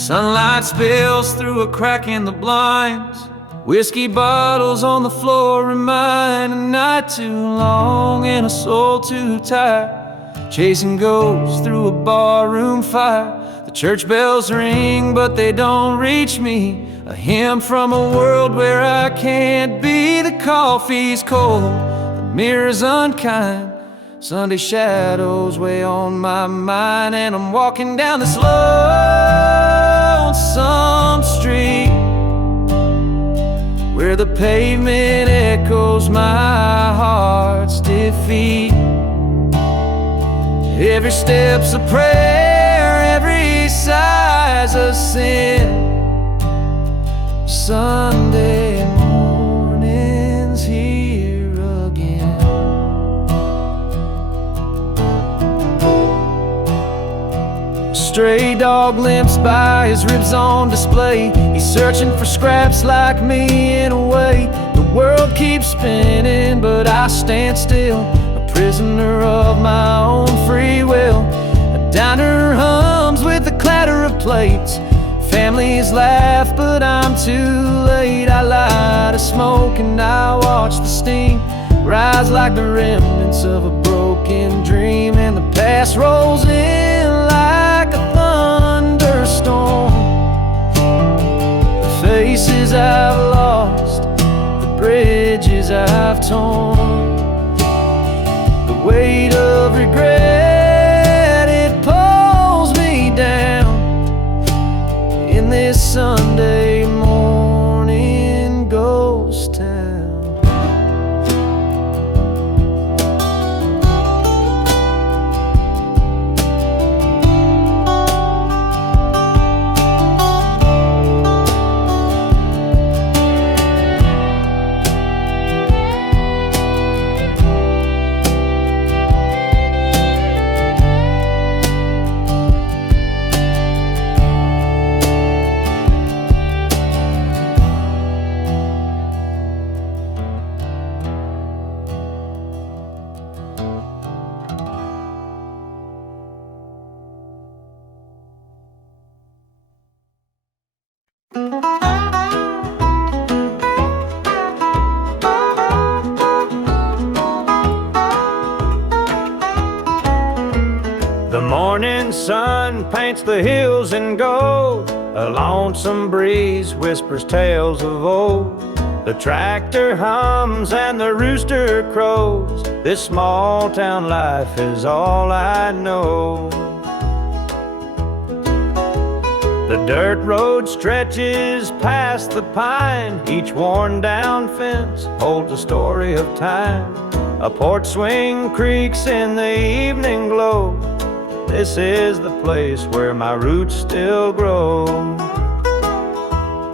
Sunlight spills through a crack in the blinds. Whiskey bottles on the floor remind a night too long and a soul too tired, chasing ghosts through a barroom fire. The church bells ring, but they don't reach me. A hymn from a world where I can't be. The coffee's cold, the mirror's unkind. Sunday shadows weigh on my mind, and I'm walking down this lonesome street where the pavement echoes my heart's defeat. Every step's a prayer, every sigh's a sin. Sunday morning's here again. A stray dog limps by, his ribs on display. He's searching for scraps like me in a way. The world keeps spinning, but I stand still, a prisoner of my own free will. A diner hums with the clatter of plates. Families laugh, but I'm too late. I light a smoke and I watch the steam rise like the remnants of a broken dream. And the past rolls in like a thunderstorm. The faces I've lost, the bridges I've torn, the weight of regret, it pulls me down in this Sunday morning ghost town. The morning sun paints the hills in gold. A lonesome breeze whispers tales of old. The tractor hums and the rooster crows. This small town life is all I know. The dirt road stretches past the pine. Each worn down fence holds a story of time. A porch swing creaks in the evening glow. This is the place where my roots still grow.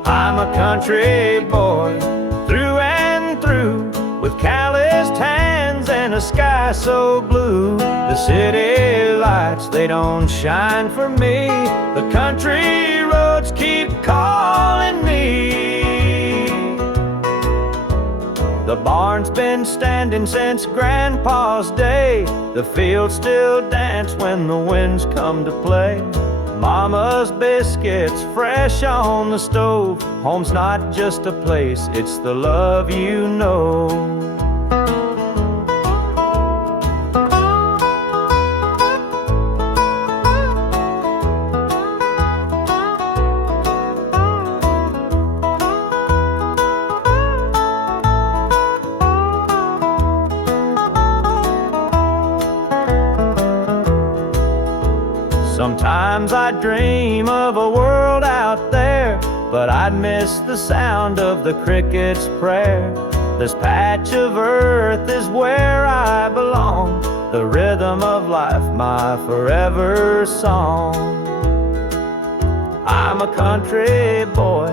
I'm a country boy through and through, with calloused hands and a sky so blue. The city lights, they don't shine for me. The country roads keep calling me. The barn's been standing since Grandpa's day. The fields still dance when the winds come to play. Mama's biscuits fresh on the stove. Home's not just a place, it's the love you know. Sometimes I dream of a world out there, but I'd miss the sound of the cricket's prayer. This patch of earth is where I belong, the rhythm of life, my forever song. I'm a country boy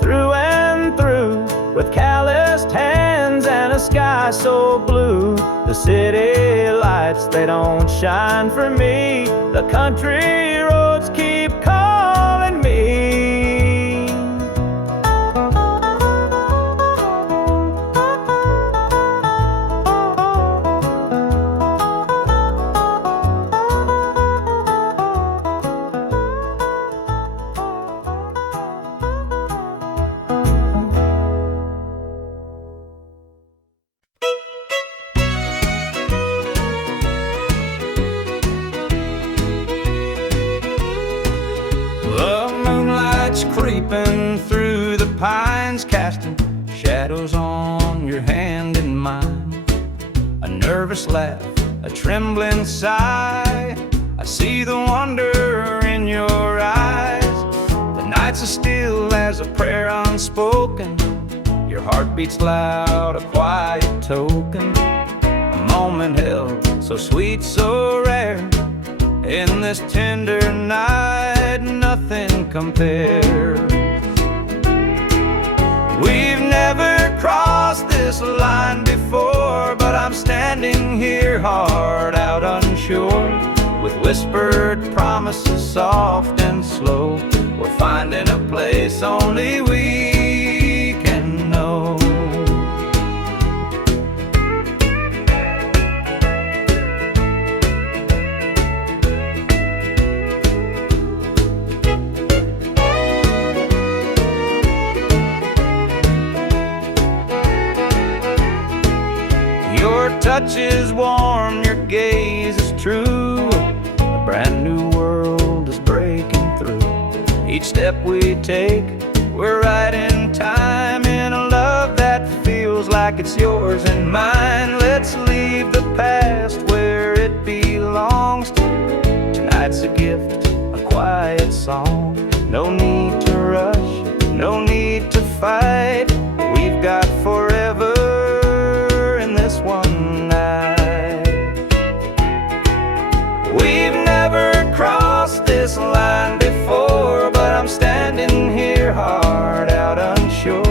through and through, with calloused hands and a sky so blue. The city lights, they don't shine for me. The country roads keep calling me. creeping through the pines, casting shadows on your hand and mine. A nervous laugh, a trembling sigh, I see the wonder in your eyes. The nights are still as a prayer unspoken. Your heart beats loud, a quiet token. A moment held, so sweet, so rare. In this tender night, nothing compares. We've never crossed this line before, but I'm standing here, heart out unsure, with whispered promises soft and slow. We're finding a place only we can know. Your touch is warm, your gaze is true. A brand new world is breaking through. Each step we take, we're right in time, in a love that feels like it's yours and mine. Let's leave the past where it belongs. Tonight's a gift, a quiet song. No need to rush, no need to fight. We've got forever in this one night. We've never crossed this line before, but I'm standing here, heart out unsure,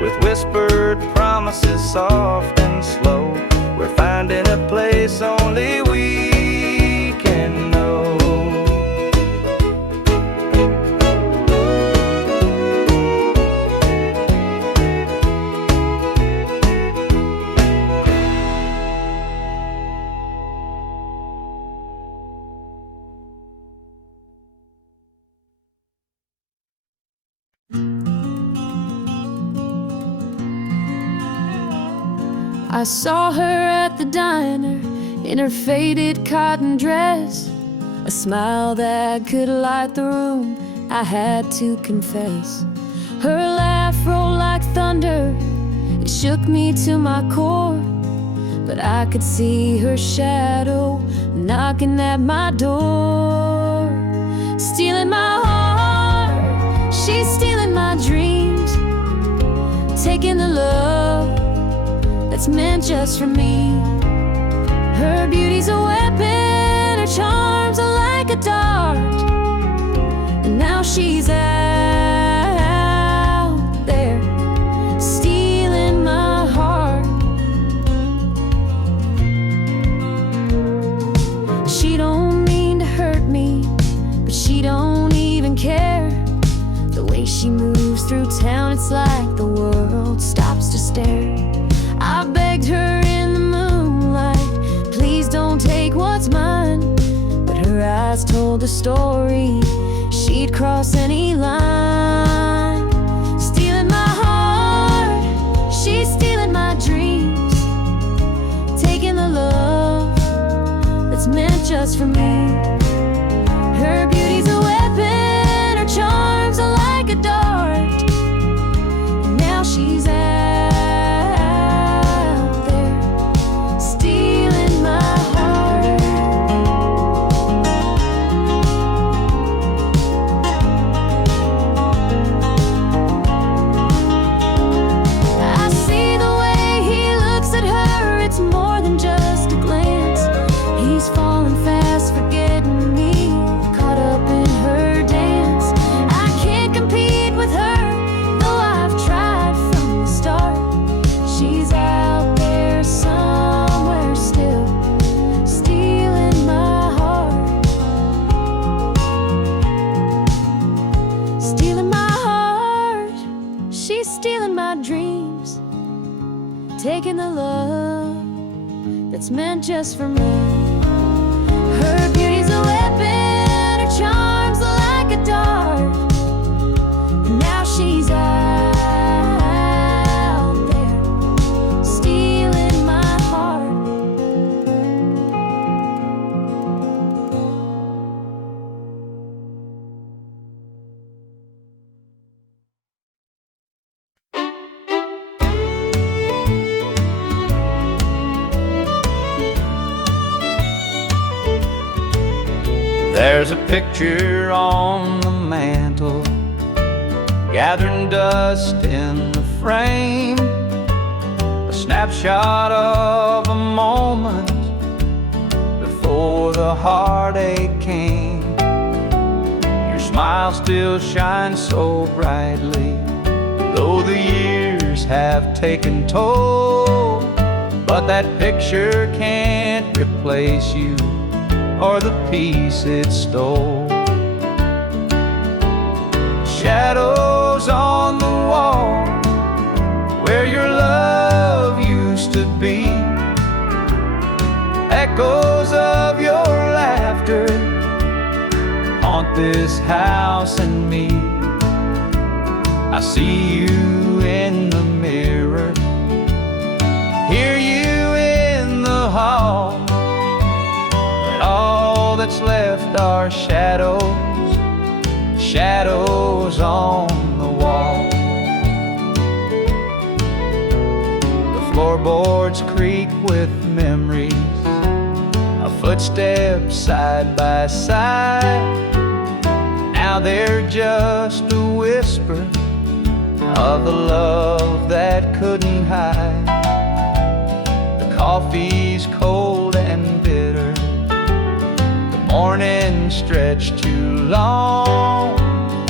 with whispered promises soft and slow. We're finding a place only we can know. I saw her at the diner in her faded cotton dress, a smile that could light the room, I had to confess. Her laugh rolled like thunder, it shook me to my core, but I could see her shadow knocking at my door. Stealing my heart, she's stealing my dreams, taking the love that's meant just for me. Her beauty's a weapon, her charms are like a dart, and now she's out there stealing my heart. She don't mean to hurt me, but she don't even care. The way she moves through town, it's like the world stops to stare. I begged her in the moonlight, please don't take what's mine, but her eyes told a story, she'd cross any line. Stealing my heart, she's stealing my dreams, taking the love that's meant just for me. Her beauty's a weapon, her charms are like a dart, and now she's out stealing my heart. I see the way he looks at her, it's more than just a glance. He's falling fast, forgetting me, caught up in her dance. I can't compete with her, though I've tried from the start. She's out there somewhere still, stealing my heart. Stealing my heart, she's stealing my dreams, taking the love that's meant just for me. Her beauty's a weapon, her charms are like a dart, and now she's out there stealing my heart. There's a picture on the mantle, gathering dust in the frame, a snapshot of a moment before the heartache came. Your smile still shines so brightly, though the years have taken toll. But that picture can't replace you or the peace it stole. Shadows on the wall where your love used to be, echoes of your laughter haunt this house and me. I see you in the mirror, hear you in the hall, but all that's left are shadows, shadows on the wall. The floorboards creak with memories, our footsteps side by side. Now they're just a whisper of the love that couldn't hide. The coffee's cold and bitter, the morning stretched too long,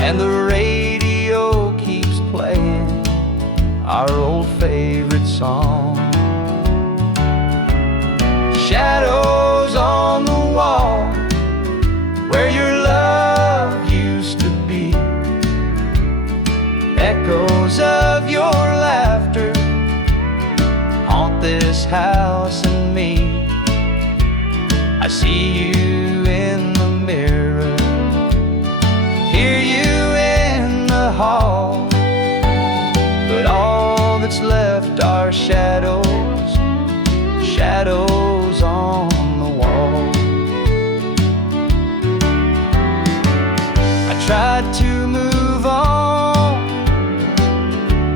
and the radio keeps playing our old favorite song. Shadows on the wall where your love used to be, echoes of your laughter haunt this house and me. I see you in the mirror, hear you in the hall, but all that's left are shadows, shadows on the wall. I tried to move on,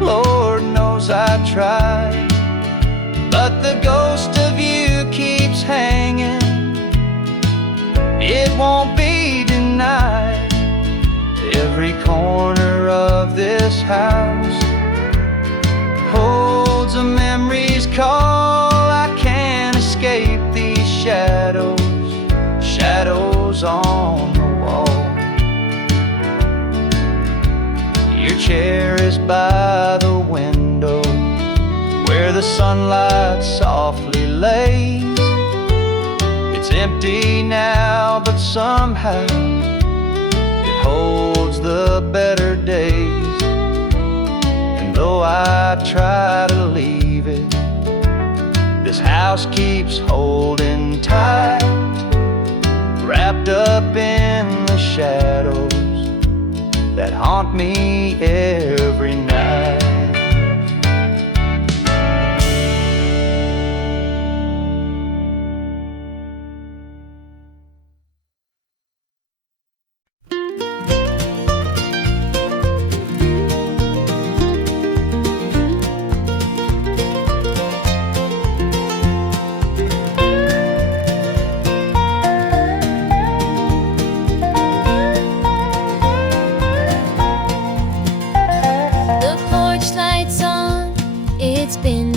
Lord knows I tried, but the ghost of you keeps hanging. It won't be denied. Every corner of this house holds a memory's call. I can't escape these shadows, shadows on the wall. Your chair is by the window where the sunlight softly lays. It's empty now, but somehow it holds the better days. And though I try to leave it, this house keeps holding tight, wrapped up in the shadows that haunt me every night.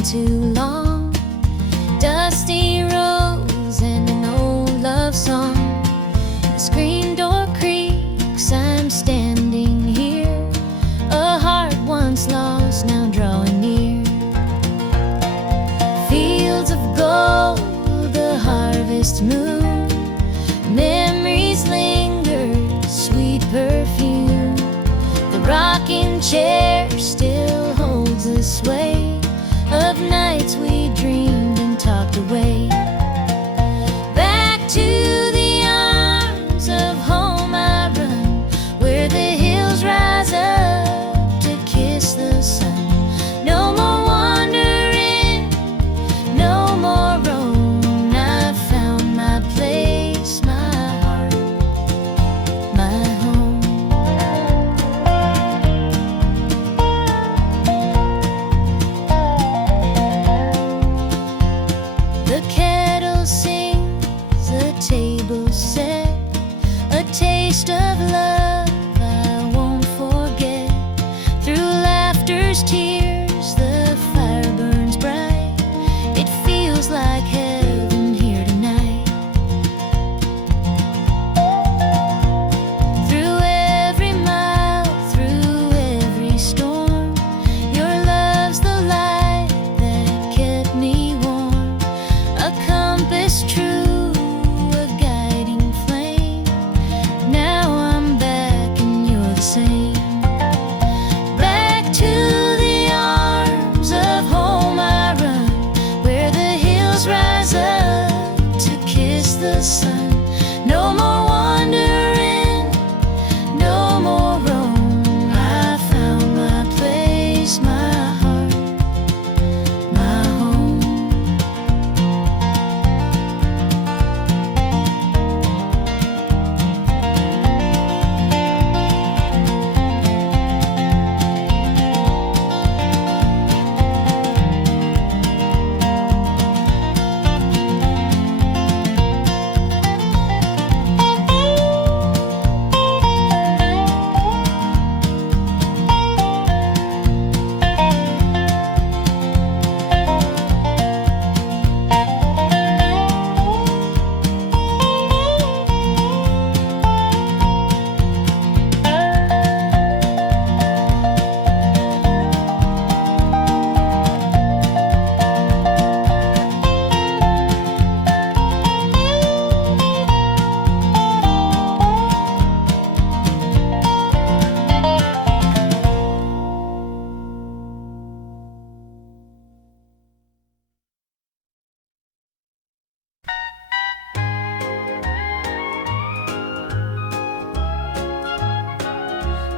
Too long, dusty rose and an old love song. The screen door creaks, I'm standing here, a heart once lost now drawing near. Fields of gold, the harvest moon, memories linger, sweet perfume. The rocking chair still holds the sway of nights we dreamed and talked away. Back to the arms of home I run, where the hills rise up to kiss the sun. No more wandering, no more roam. I've found my place, my heart, my home. The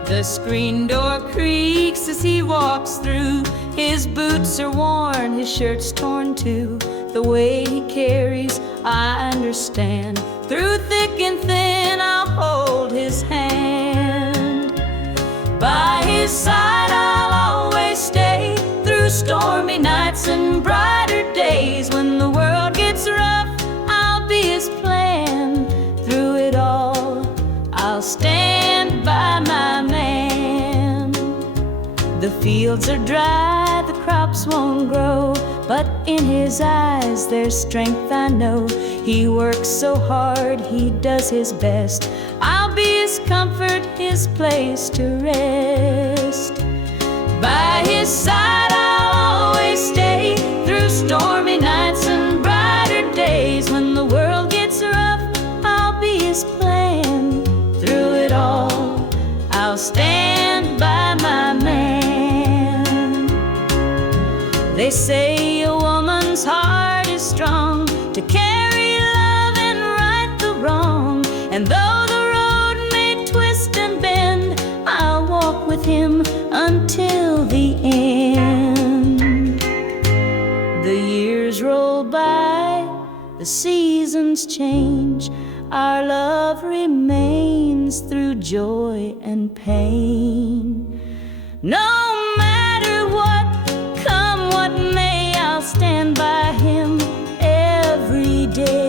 The screen door creaks as he walks through. His boots are worn, his shirt's torn too. The way he carries, I understand. Through thick and thin, I'll hold his hand. By his side, I'll always stay. Through stormy nights and brighter days. When the world gets rough, I'll be his plan. Through it all, I'll stand by my man. The fields are dry, the crops won't grow, but in his eyes there's strength, I know. He works so hard, he does his best. I'll be his comfort, his place to rest. By his side I'll always stay. Through stormy nights and brighter days. When the world gets rough, I'll be his plan. Through it all, I'll stand by my man. They say a woman's heart is strong to carry love and right the wrong. And though the road may twist and bend, I'll walk with him until the end. The years roll by, the seasons change. Our love remains through joy and pain. No matter what, come what may, I'll stand by him every day.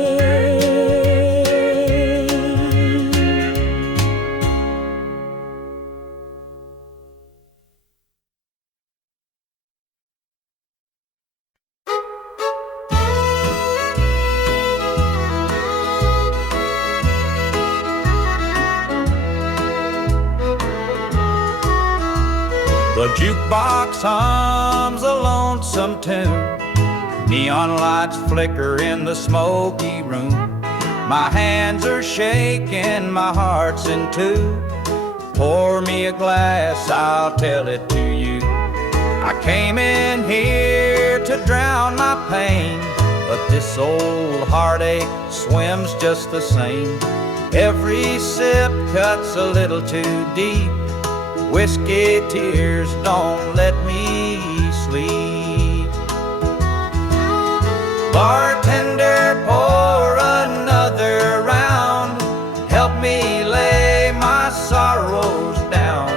The jukebox hums a lonesome tune. Neon lights flicker in the smoky room. My hands are shaking, my heart's in two. Pour me a glass, I'll tell it to you. I came in here to drown my pain, but this old heartache swims just the same. Every sip cuts a little too deep. Whiskey tears don't let me sleep. Bartender, pour another round. Help me lay my sorrows down.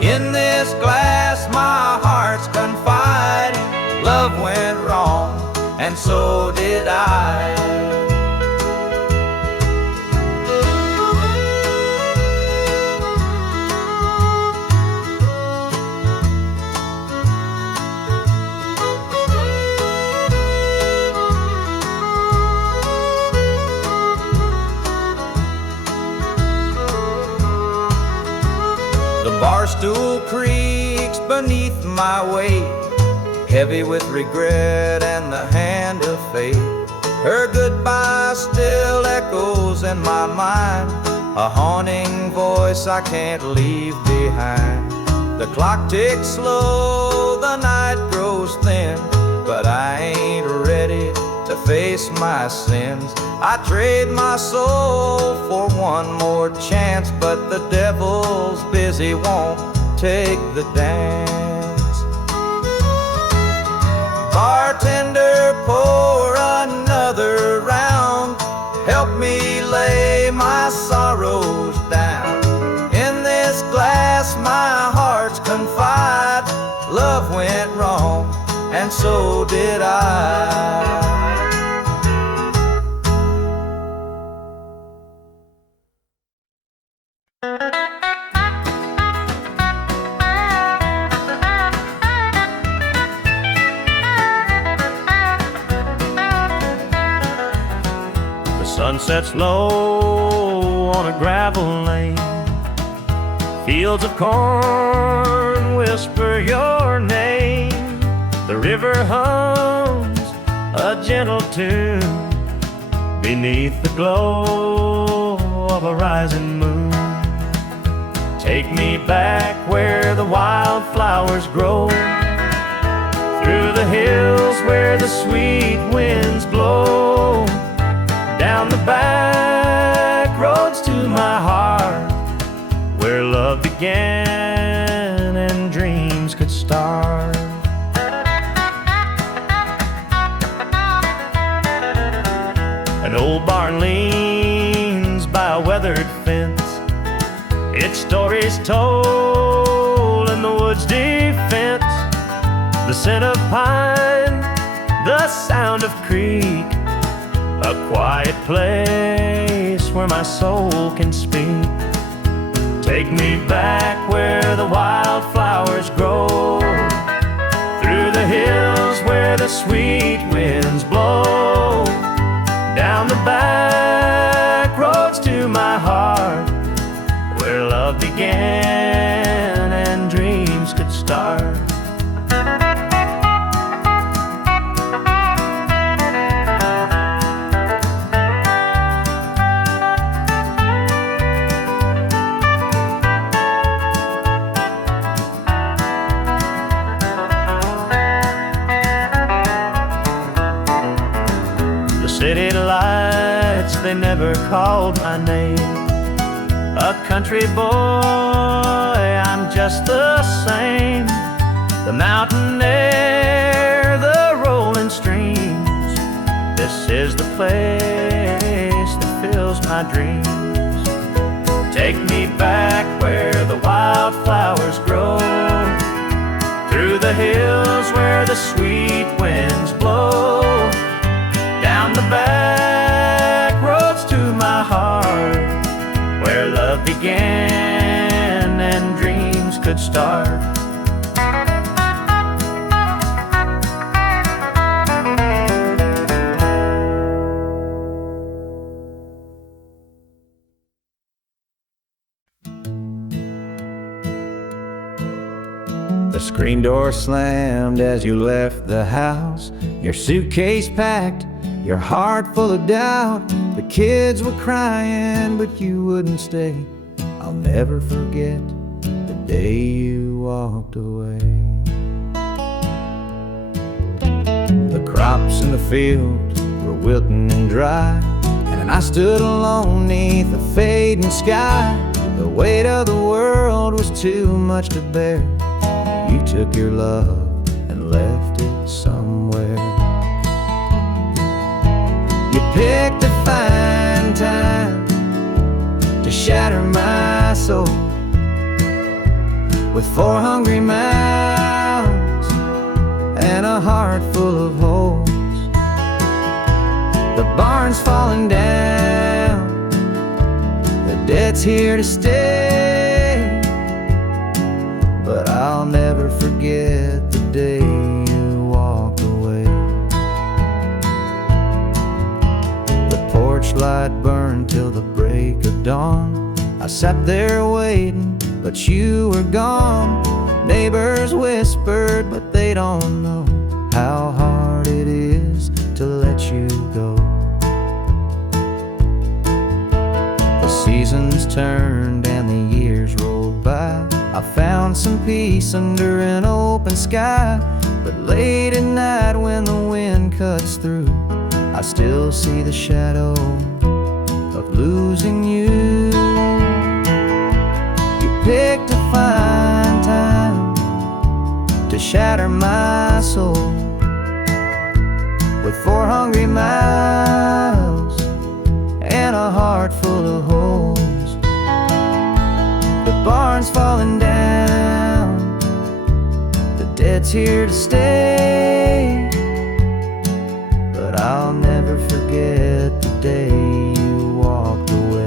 In this glass my heart's confide. Love went wrong, and so did I. Barstool creaks beneath my weight, heavy with regret and the hand of fate. Her goodbye still echoes in my mind, a haunting voice I can't leave behind. The clock ticks slow, the night grows thin, but I ain't ready to face my sins. I trade my soul for one more chance, but the devil's busy, won't take the dance. Bartender, pour another round. Help me lay my sorrows down. In this glass my heart's confide. Love went wrong, and so did I. Sun sets low on a gravel lane. Fields of corn whisper your name. The river hums a gentle tune beneath the glow of a rising moon. Take me back where the wildflowers grow, through the hills where the sweet winds blow, down the back roads to my heart, where love began barn leans by a weathered fence. Its story's told in the woods' defense. The scent of pine, the sound of creek, a quiet place where my soul can speak. Take me back where the wildflowers grow, through the hills where the sweet winds blow, down the back roads to my heart, where love began and dreams could start. City lights, they never called my name. A country boy, I'm just the same. The mountain air, the rolling streams, this is the place that fills my dreams. Take me back where the wildflowers grow, through the hills where the sweet winds blow, down the back roads to my heart, where love began and dreams could start. The screen door slammed as you left the house, your suitcase packed, your heart full of doubt. The kids were crying, but you wouldn't stay. I'll never forget the day you walked away. The crops in the field were wilting and dry, and I stood alone neath the fading sky. The weight of the world was too much to bear. You took your love and left it somewhere. You picked a fine time to shatter my soul, with 4 hungry mouths and a heart full of holes. The barn's falling down, the debt's here to stay, but I'll never forget the day you walked away. Porch light burned till the break of dawn. I sat there waiting, but you were gone. Neighbors whispered, but they don't know how hard it is to let you go. The seasons turned and the years rolled by. I found some peace under an open sky, but late at night when the wind cuts through, I still see the shadow of losing you. You picked a fine time to shatter my soul, with 4 hungry mouths and a heart full of holes. The barn's falling down, the debt's here to stay, but I'll never forget the day you walked away.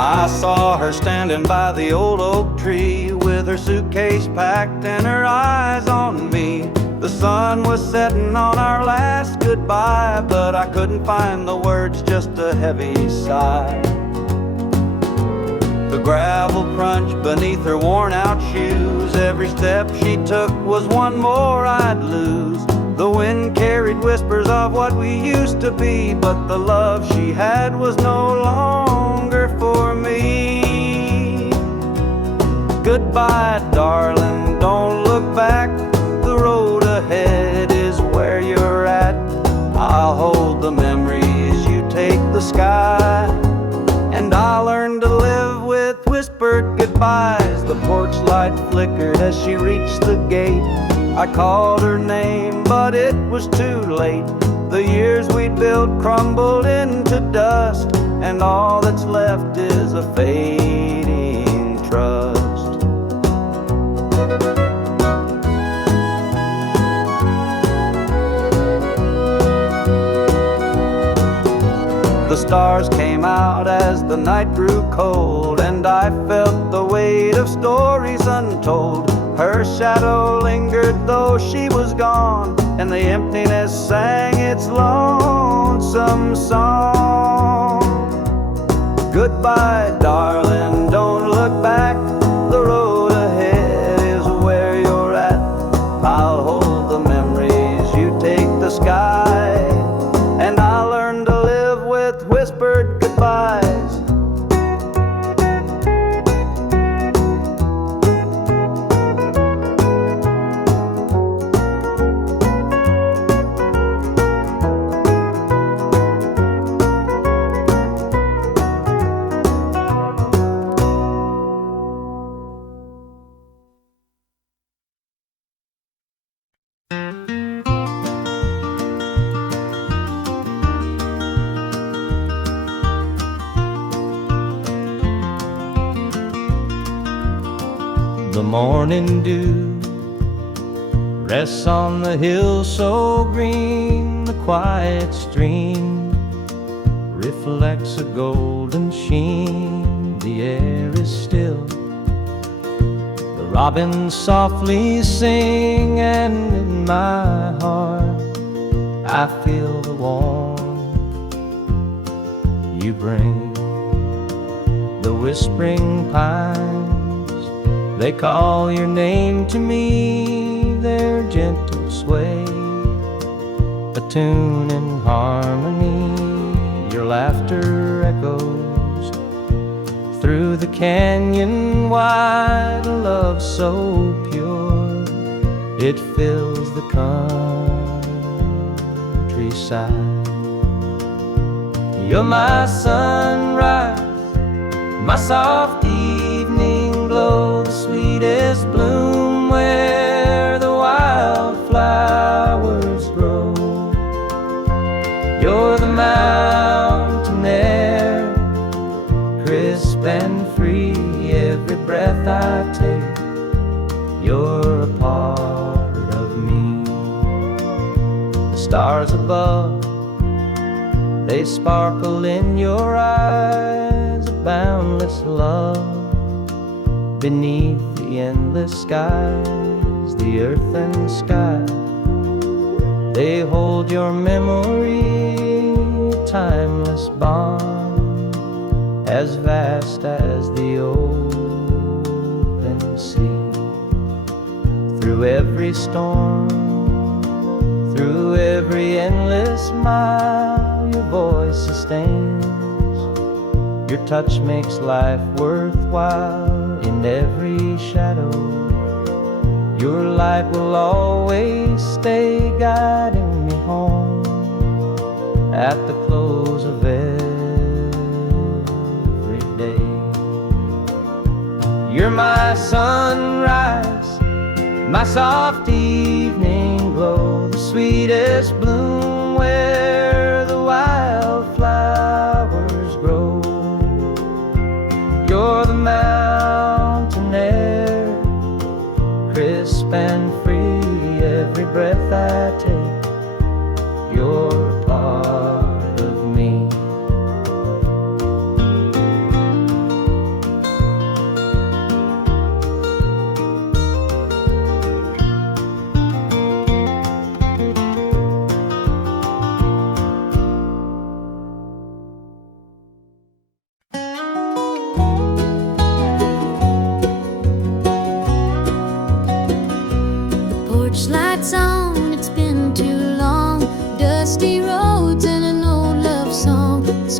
I saw her standing by the old oak tree, with her suitcase packed and her eyes on me. The sun was setting on our last goodbye, but I couldn't find the words, just a heavy sigh. The gravel crunched beneath her worn-out shoes. Every step she took was one more I'd lose. The wind carried whispers of what we used to be, but the love she had was no longer for me. Goodbye, darling, don't look back. The road ahead is where you're at. I'll hold the memories, you take the sky. And I'll learn to live with whispered goodbyes. The porch light flickered as she reached the gate. I called her name, but it was too late. The years we'd built crumbled into dust, and all that's left is a fading trust. The stars came out as the night grew cold, and I felt the weight of stories untold. Her shadow lingered though she was gone, and the emptiness sang its lonesome song. Goodbye, darling, don't look back. The road ahead is where you're at. I'll hold the memories, you take the sky. And I'll learn to live with whispered goodbyes. The morning dew rests on the hill so green. The quiet stream reflects a golden sheen. The air is still, the robins softly sing, and in my heart I feel the warmth you bring. The whispering pines, they call your name to me, their gentle sway, a tune in harmony. Your laughter echoes through the canyon wide, a love so pure, it fills the countryside. You're my sunrise, my soft evening glow, the sweetest bloom where the wildflowers grow. You're the mountain air, crisp and free. Every breath I take, you're a part of me. The stars above, they sparkle in your eyes, a boundless love beneath the endless skies. The earth and sky, they hold your memory, a timeless bond, as vast as the open sea. Through every storm, through every endless mile, your voice sustains. Your touch makes life worthwhile. In every shadow, your light will always stay, guiding me home at the close of every day. You're my sunrise, my soft evening glow, the sweetest bloom where the wildflowers grow. You're the mountain air, crisp and free. Every breath I take, you're a part of me.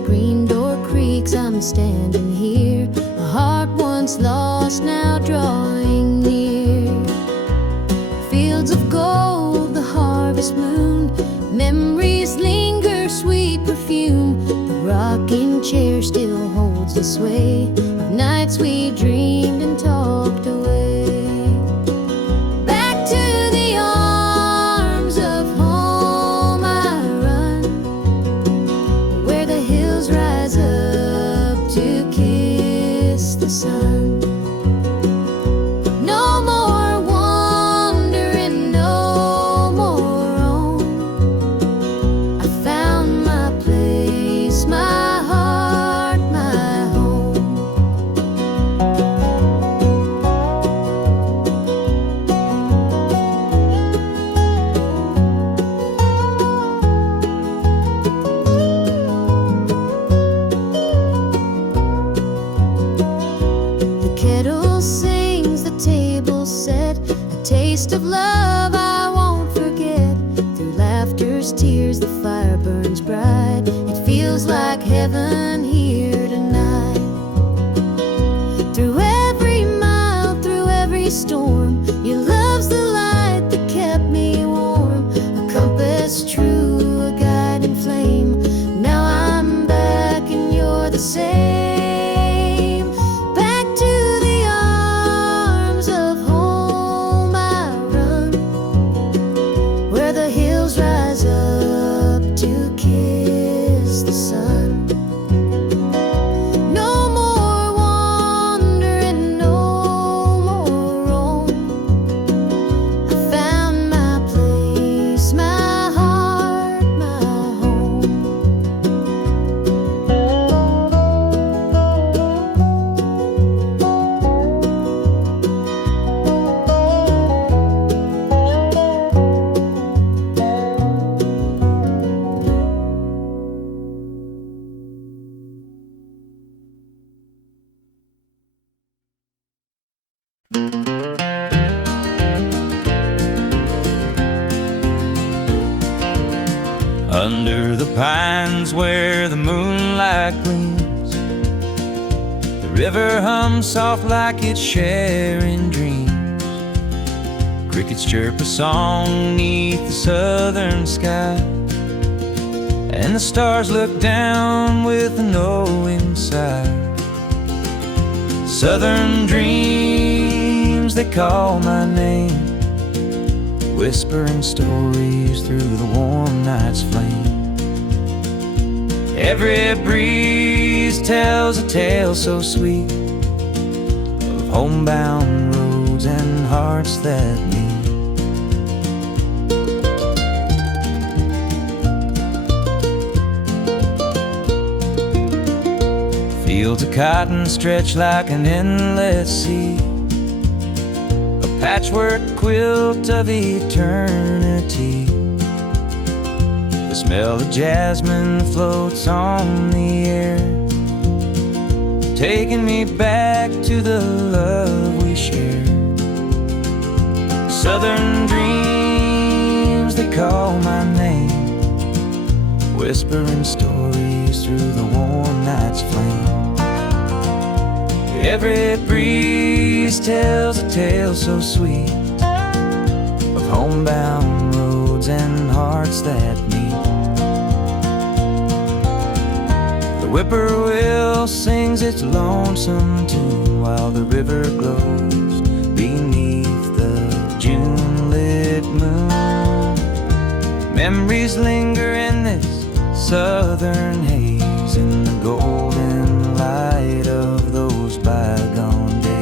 screen door creaks, I'm standing here. A heart once lost, now drawing near. Fields of gold, the harvest moon, memories linger, sweet perfume. The rocking chair still holds the sway of nights we dreamed and talked away. Back to the arms of home I run, where the hills rise up to kiss the sun. No more wandering, no more roam. I found my place, my heart, my home. The kettle sings, the table set, a taste of love I won't forget. Through laughter's tears, the fire burns bright. It feels like heaven here tonight. Through every mile, through every storm, your love's the light that kept me warm. A compass true, a guiding flame. Now I'm back and you're the same. Back to the arms of home I run, where the hills rise up to kiss the sun. No more wandering, no more roam. I found my place, my heart, my home. Under the pines where the moonlight gleams, the river hums soft like it's sharing dreams. Crickets chirp a song neath the southern sky, and the stars look down with a knowing sigh. Southern dreams, they call my name, whispering stories through the warm night's flame. Every breeze tells a tale so sweet of homebound roads and hearts that meet. Fields of cotton stretch like an endless sea, a patchwork quilt of eternity. The smell of jasmine floats on the air, taking me back to the love we shared. Southern dreams, they call my name, whispering stories through the warm night's flame. Every breeze tells a tale so sweet of homebound roads and hearts that meet. The whippoorwill sings its lonesome tune while the river glows beneath the June-lit moon. Memories linger in this southern haze, in the golden light of those bygone days.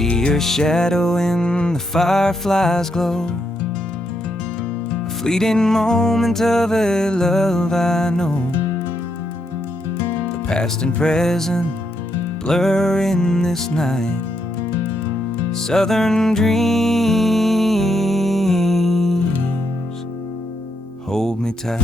Your shadow in the firefly's glow, a fleeting moment of a love I know. The past and present blur in this night, Southern dreams hold me tight.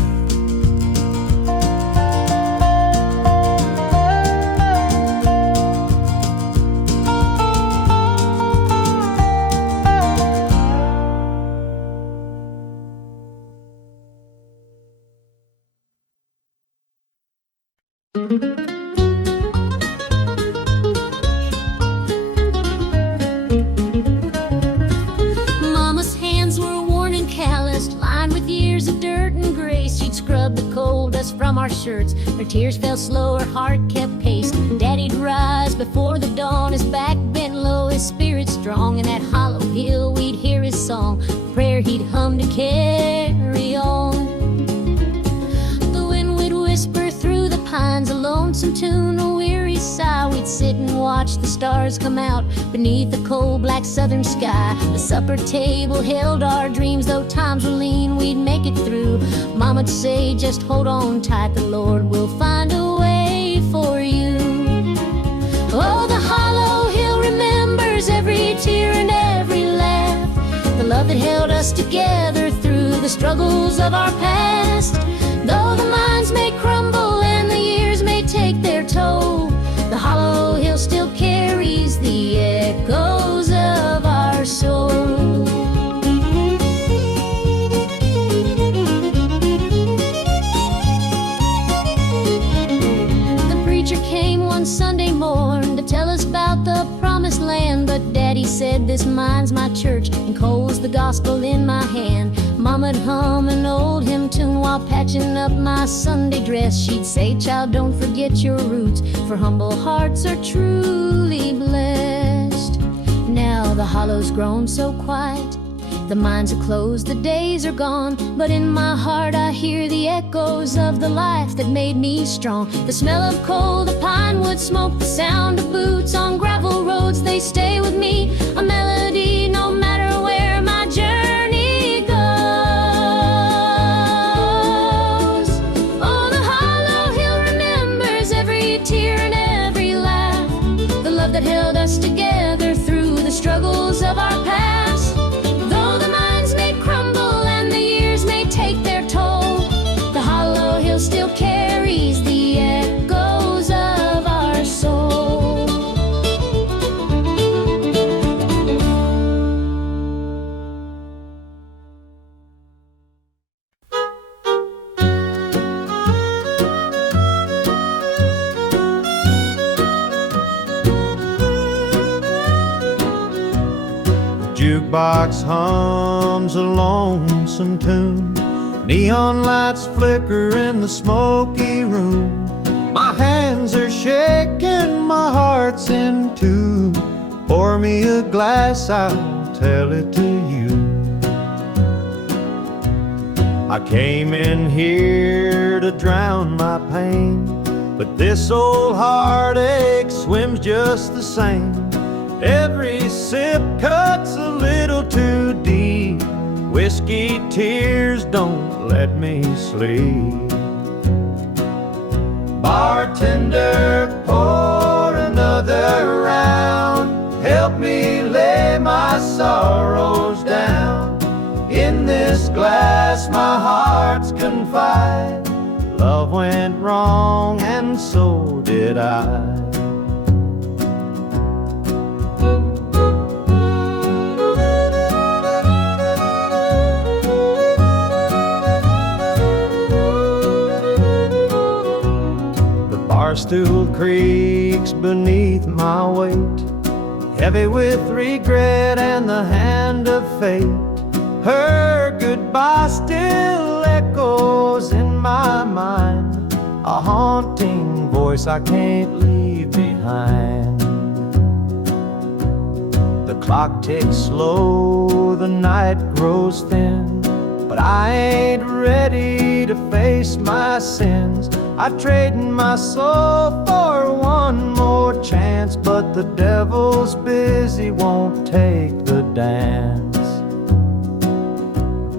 Mama's hands were worn and calloused, lined with years of dirt and grace. She'd scrub the coal dust from our shirts. Her tears fell slow, her heart kept pace. Daddy'd rise before the dawn, his back bent low, his spirit strong. In that hollow hill we'd hear his song, prayer he'd hum to carry on. The wind would whisper through the pines, a lonesome tune, a weary sigh. We'd sit and watch the stars come out beneath the cold black southern sky. The supper table held our dreams, though times were lean, we'd make it through. Mama'd say, just hold on tight, the Lord will find a way for you. Oh, the hollow hill remembers every tear and every laugh, the love that held us together through the struggles of our past. Though the minds may crumble and the years may take their toll, the hollow hill still carries the echoes of our soul. The preacher came one Sunday morn to tell us about the promised land, but Daddy said, this mine's my church, and coal's the gospel in my hand. Mama'd hum an old hymn tune while patching up my Sunday dress. She'd say, child, don't forget your roots, for humble hearts are truly blessed. Now the hollow's grown so quiet, the mines are closed, the days are gone, but in my heart I hear the echoes of the life that made me strong. The smell of coal, the pine wood smoke, the sound of boots on gravel roads, they stay with me, a melody no matter where my journey goes. Oh, the hollow hill remembers every tear and every laugh, the love that held us together through the struggles of our past. Though the minds may crumble and the years may take their toll, the hollow hill still carries the echoes of our soul. Jukebox hums a lonesome tune, neon lights flicker in the smoky room. My hands are shaking, my heart's in tune. Pour me a glass, I'll tell it to you. I came in here to drown my pain, but this old heartache swims just the same. Every sip cuts a little too deep. Whiskey tears don't let me sleep. Bartender, pour another round. Help me lay my sorrows down. In this glass my heart's confined. Love went wrong and so did I. Barstool creaks beneath my weight, heavy with regret and the hand of fate. Her goodbye still echoes in my mind, a haunting voice I can't leave behind. The clock ticks slow, the night grows thin, but I ain't ready to face my sins. I trade my soul for one more chance, but the devil's busy, won't take the dance.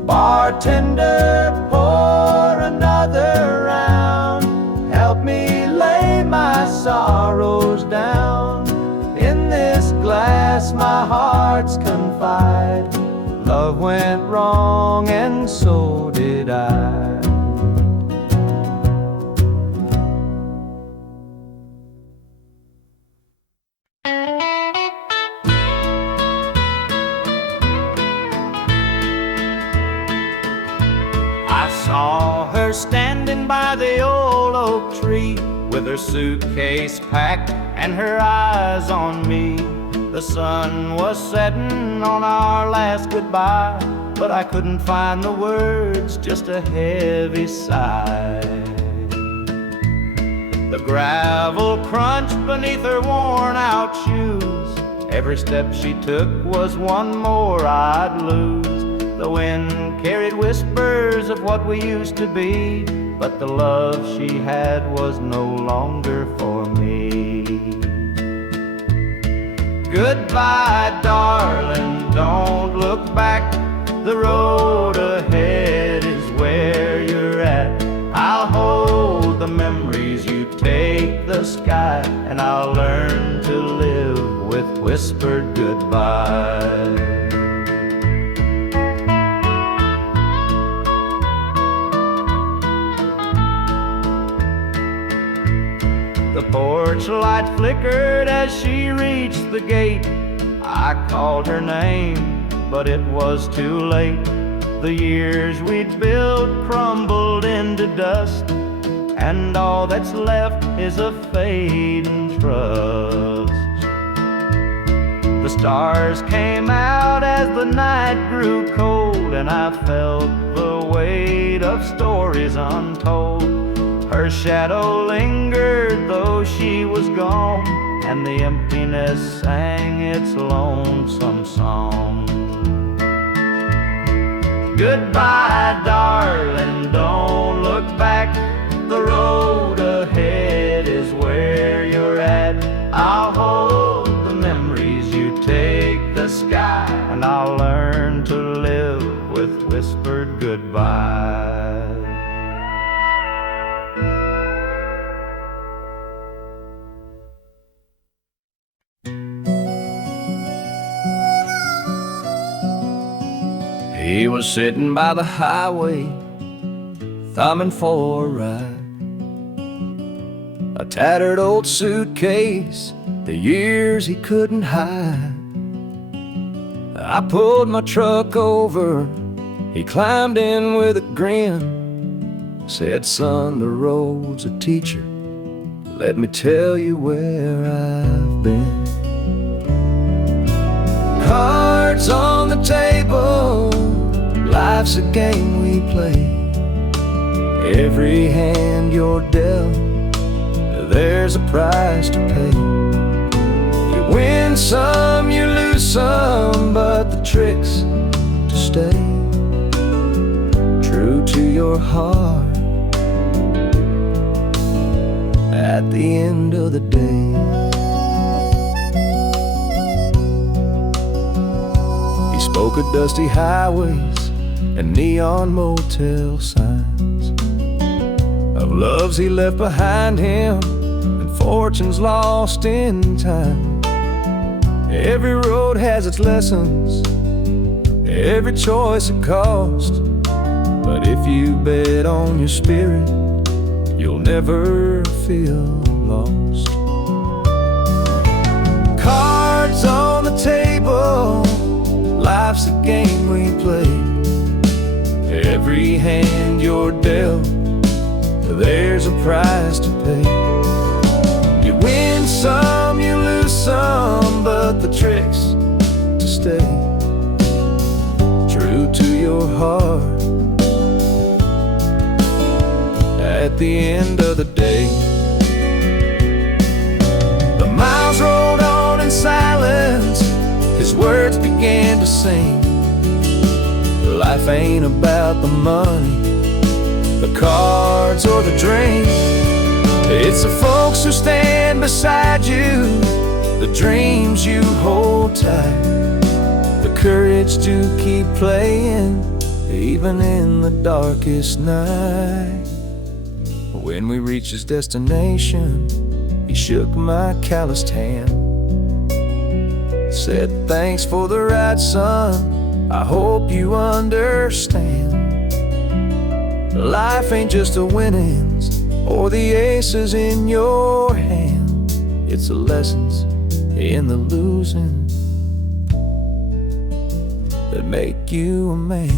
Bartender, pour another round. Help me lay my sorrows down. In this glass my my heart's confide. Love went wrong and so did I. I saw her standing by the old oak tree, with her suitcase packed and her eyes on me. The sun was setting on our last goodbye, but I couldn't find the words, just a heavy sigh. The gravel crunched beneath her worn out shoes. Every step she took was one more I'd lose. The wind carried whispers of what we used to be, but the love she had was no longer for me. Goodbye, darling, don't look back. The road ahead is where you're at. I'll hold the memories, you take the sky, and I'll learn to live with whispered goodbye. The porch light flickered as she reached the gate. I called her name, but it was too late. The years we'd built crumbled into dust, and all that's left is a fading trust. The stars came out as the night grew cold, and I felt the weight of stories untold. Her shadow lingered though she was gone, and the emptiness sang its lonesome song. Goodbye, darling, don't look back. The road ahead is where you're at. I'll hold the memories, you take the sky, and I'll learn to live with whispered goodbye. He was sitting by the highway, thumbing for a ride. A tattered old suitcase, the years he couldn't hide. I pulled my truck over, he climbed in with a grin. Said, son, the road's a teacher, let me tell you where I've been. Cards on the table, life's a game we play. Every hand you're dealt, there's a price to pay. You win some, you lose some, but the trick's to stay true to your heart at the end of the day. He spoke of dusty highways and neon motel signs, of loves he left behind him and fortunes lost in time. Every road has its lessons, every choice a cost, but if you bet on your spirit, you'll never feel lost. Cards on the table, life's a game we play. Every hand you're dealt, there's a price to pay. You win some, you lose some, but the trick's to stay true to your heart at the end of the day. The miles rolled on in silence, his words began to sing. Life ain't about the money, the cards or the drink. It's the folks who stand beside you, the dreams you hold tight, the courage to keep playing even in the darkest night. When we reached his destination, he shook my calloused hand, Said thanks for the ride, son, I hope you understand. Life ain't just the winnings or the aces in your hand. It's the lessons in the losing that make you a man.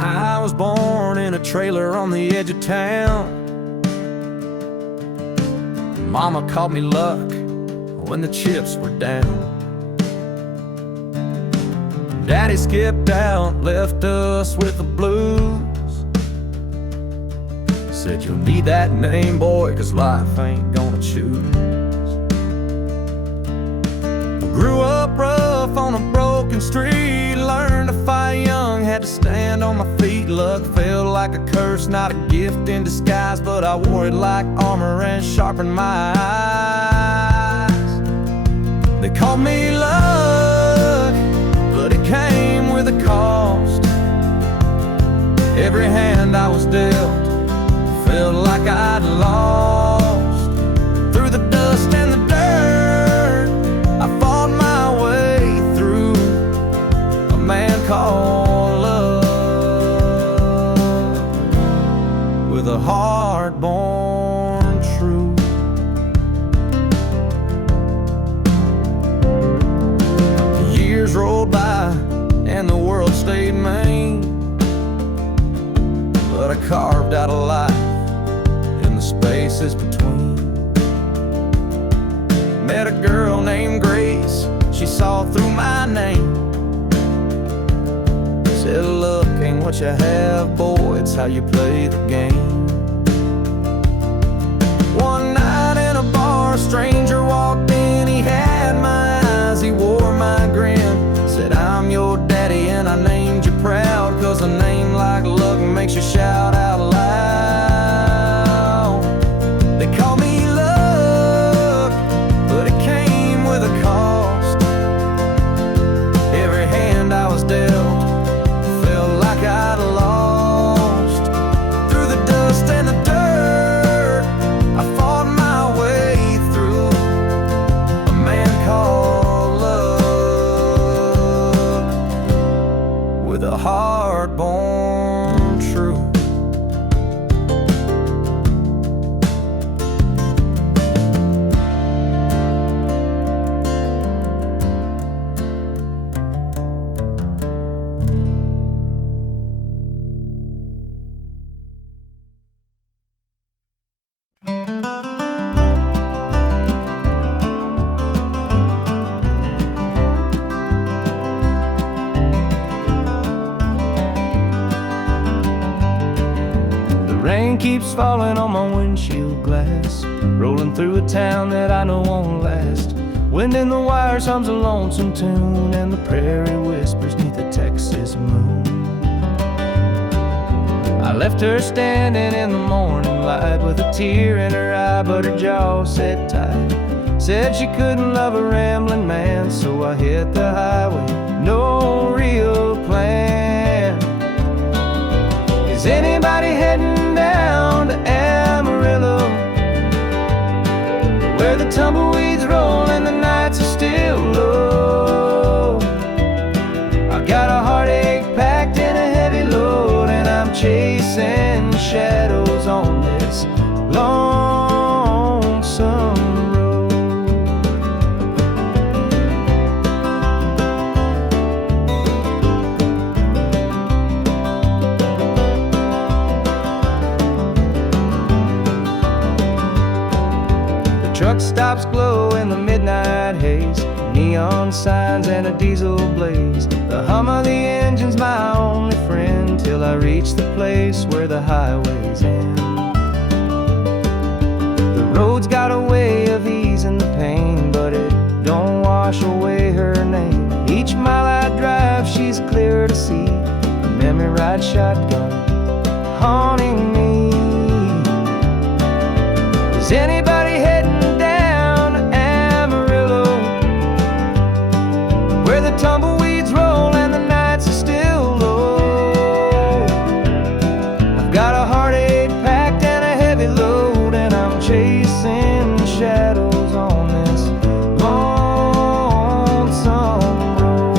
I was born in a trailer on the edge of town. Mama called me luck when the chips were down. Daddy skipped out, left us with the blues. Said you'll need that name, boy, 'cause life ain't gonna choose. Grew up rough on a broken street, learned to fight young, had to stand on my feet. Luck felt like a curse, not a gift in disguise, but I wore it like armor and sharpened my eyes. They called me luck, but it came with a cost. Every hand I was dealt felt like I'd lost. Through the dust and the dirt, I fought my way through. A man called love, with a heart born true. The years rolled by and the world stayed mean, but I carved out a life in the spaces between. Met a girl named Grace, she saw through my name. Said look ain't what you have, boy, it's how you play the game. One night in a bar, a stranger walked in, he had my eyes, he wore my grin. Said I'm your daddy and I named you proud, 'cause a name like luck makes you shout out loud. They call me luck, but it came with a cost. Every hand I was dealt felt like I'd lost. Through the dust and the dirt, I fought my way through. A man called love, with a heart born true. Rain keeps falling on my windshield glass, rolling through a town that I know won't last. Wind in the wires hums a lonesome tune, and the prairie whispers neath the Texas moon. I left her standing in the morning light with a tear in her eye, but her jaw said tight. Said she couldn't love a rambling man, so I hit the highway, no real plan. Is anybody heading down to Amarillo, where the tumbleweeds roll and the nights are still low? I got a heartache packed in a heavy load, and I'm chasing shadows on this lonesome road. Truck stops glow in the midnight haze. neon signs and a diesel blaze. The hum of the engine's my only friend till I reach the place where the highways end. The road's got a way of easing the pain, but it don't wash away her name. Each mile I drive, she's clear to see. A memory ride shotgun haunting me. Is anybody heading down to Amarillo, where the tumbleweeds roll and the nights are still low? I've got a heartache packed and a heavy load, and I'm chasing shadows on this lonesome road.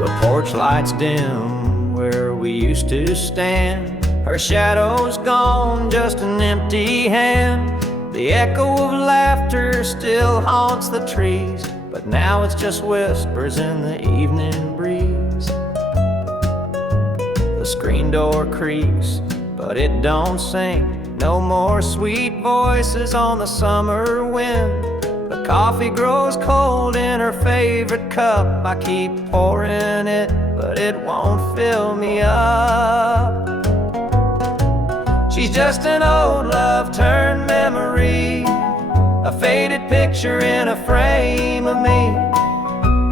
The porch lights dim where we used to stand. Her shadow's gone, just an empty hand. The echo of laughter still haunts the trees, but now it's just whispers in the evening breeze. The screen door creaks, but it don't sing. No more sweet voices on the summer wind. The coffee grows cold in her favorite cup. I keep pouring it, but it won't fill me up. She's just an old love turned memory, a faded picture in a frame of me.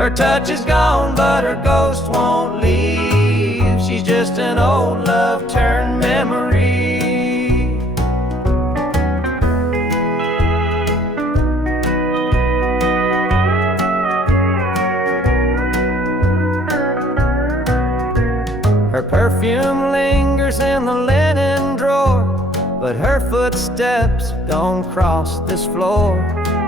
Her touch is gone, but her ghost won't leave. She's just an old love turned memory. Her perfume lingers in the linen drawer, but her footsteps don't cross this floor.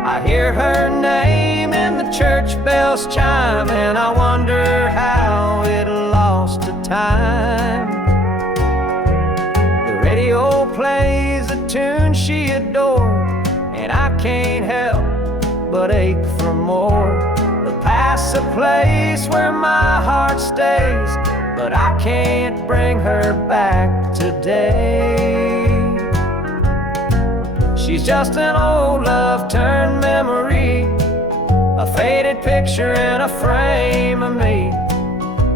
I hear her name in the church bells chime, and I wonder how it lost to time. The radio plays a tune she adored, and I can't help but ache for more. The past's a place where my heart stays, but I can't bring her back today. She's just an old love turned memory, a faded picture in a frame of me.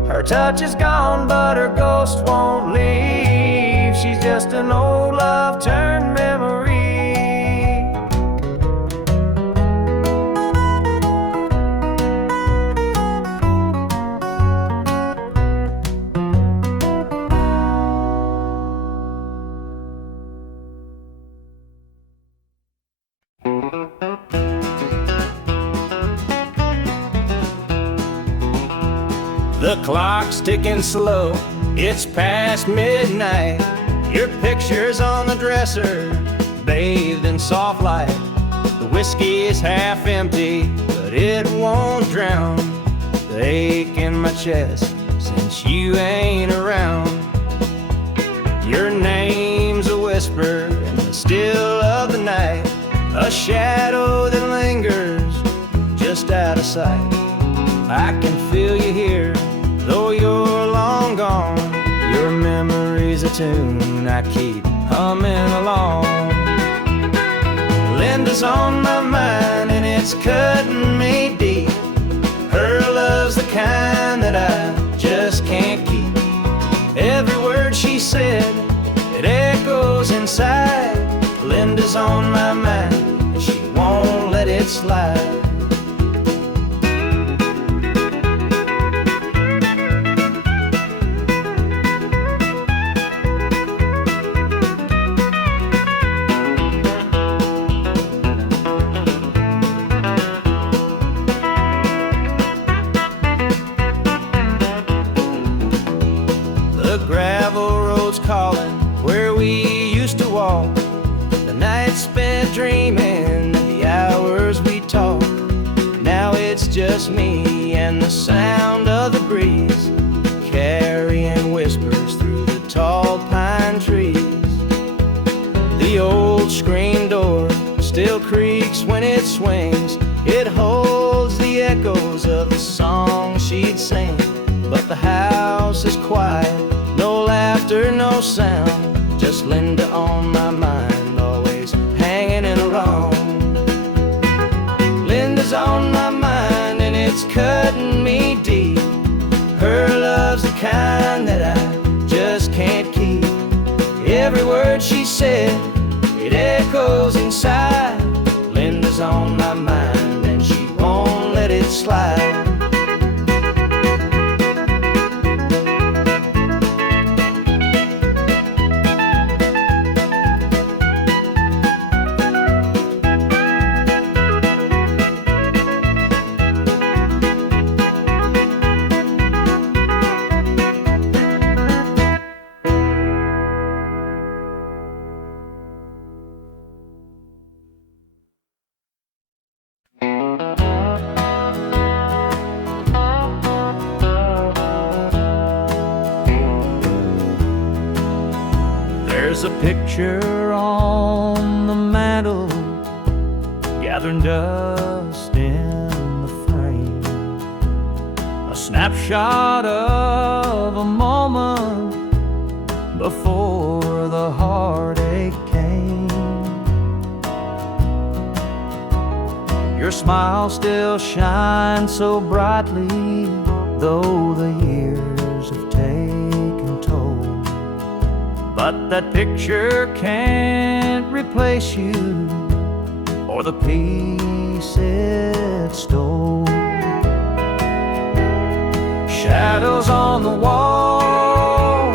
Her touch is gone, but her ghost won't leave. She's just an old love turned memory. The clock's ticking slow, it's past midnight. Your picture's on the dresser, bathed in soft light. The whiskey is half empty, but it won't drown the ache in my chest since you ain't around. Your name's a whisper in the still of the night, a shadow that lingers just out of sight. I can feel you here, though you're long gone. Your memory's a tune I keep humming along. Linda's on my mind and it's cutting me deep. Her love's the kind that I just can't keep. Every word she said, it echoes inside. Linda's on my mind and she won't let it slide. The gravel road's calling where we used to walk. The nights spent dreaming, the hours we talked. Now it's just me and the sound of the breeze, carrying whispers through the tall pine trees. it swings. It holds the echoes of the song she'd sing. But the house is quiet, no laughter, no sound. Just Linda on my mind, always hanging along. Linda's on my mind and it's cutting me deep. Her love's the kind that I just can't keep. Every word she said, it echoes inside. Linda's on my mind and she won't let it slide. There's a picture on the mantle, gathering dust in the frame. A snapshot of a moment before the heartache came. Your smile still shines so brightly, though the years have taken toll. But that picture can't replace you or the peace it stole. Shadows on the wall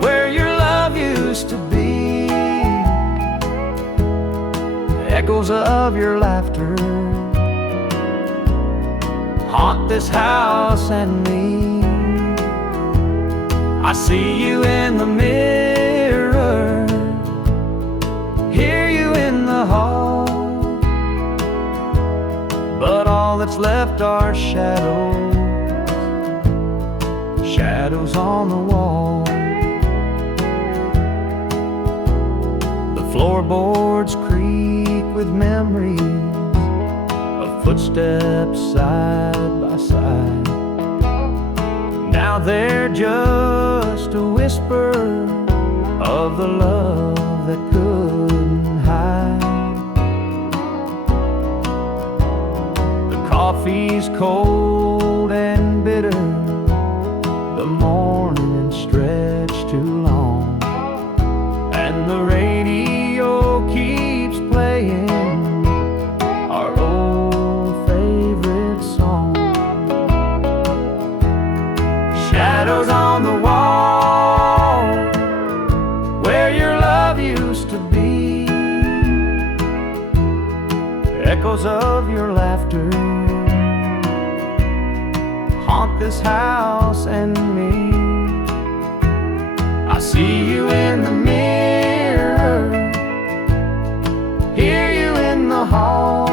where your love used to be, echoes of your laughter haunt this house and me. I see you in the mirror, hear you in the hall, but all that's left are shadows, shadows on the wall. The floorboards creak with memories of footsteps side by side. Now they're just a whisper of the love that couldn't hide. The coffee's cold and bitter, the morning stretched too long, and the radio keeps playing our old favorite song. Shadows on the wall where your love used to be, echoes of your laughter haunt this house and me. I see you in the mirror, hear you in the hall,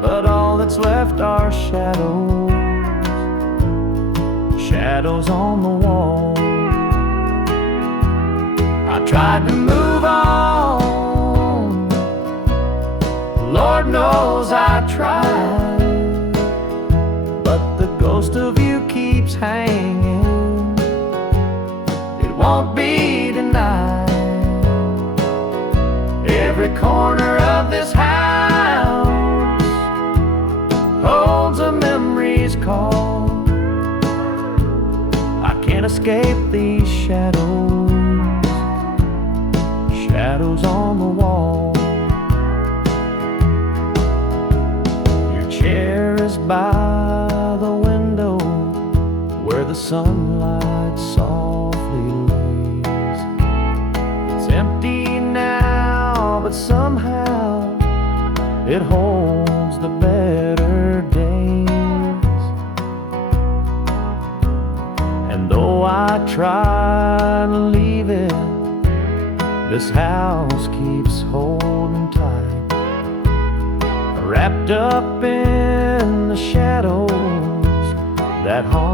but all that's left are shadows, shadows on the wall. I tried to move on, Lord knows I tried, but the ghost of you keeps hanging, it won't be denied. Every corner of this house holds a memory's call. Can't escape these shadows, shadows on the wall. Your chair is by the window where the sunlight softly lays. It's empty now, but somehow it holds the better days. Though I try to leave it, this house keeps holding tight, wrapped up in the shadows that haunt